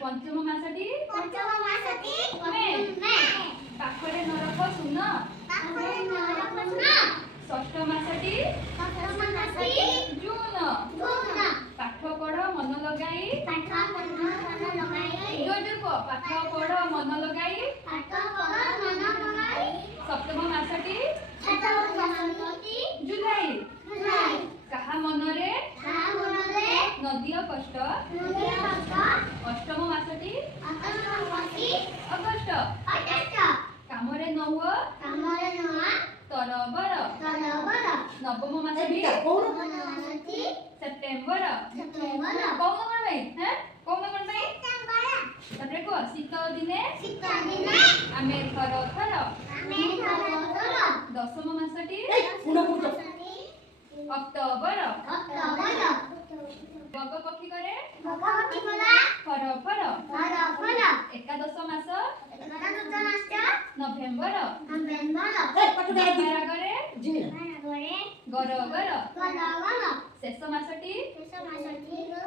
पंचम मासटी मे पाखरे नरक सुन षष्ठ मासटी जून पाठ पढ़ मन लगाई पाठ पढ़ मन लगाई सप्तम मासटी जुलाई कहा मनरे नदिया कष्ट अष्टम मासटी अगस्ट कामरे नव तरबर नवम मासटी सेप्टेम्बर कौन भाई हैं कौन भाई तबरे को शीत दिने आमे थर थर दशम मासटी अक्टोबर बग पक्षी करे फर फर एकादश मास नवेम्बर करे गर गर शेष मासटी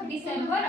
डिसेम्बर